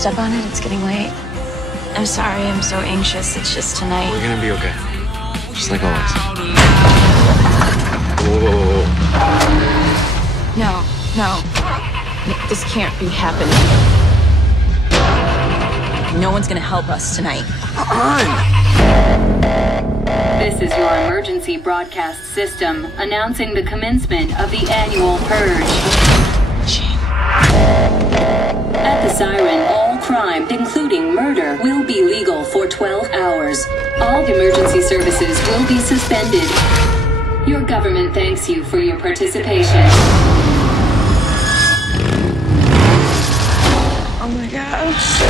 step on it? It's getting late. I'm sorry, I'm so anxious. It's just tonight. We're gonna be okay. Just like always. Whoa. No. Nick, this can't be happening. No one's gonna help us tonight. This is your emergency broadcast system announcing the commencement of the annual Purge. At the siren, all crime, including murder, will be legal for 12 hours. All emergency services will be suspended. Your government thanks you for your participation. Oh my gosh.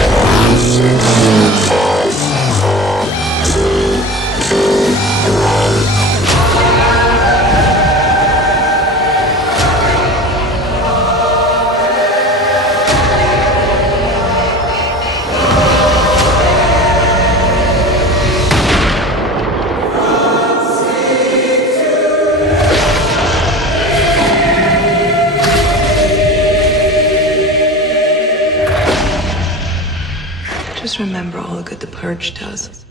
Just remember all the good the Purge does.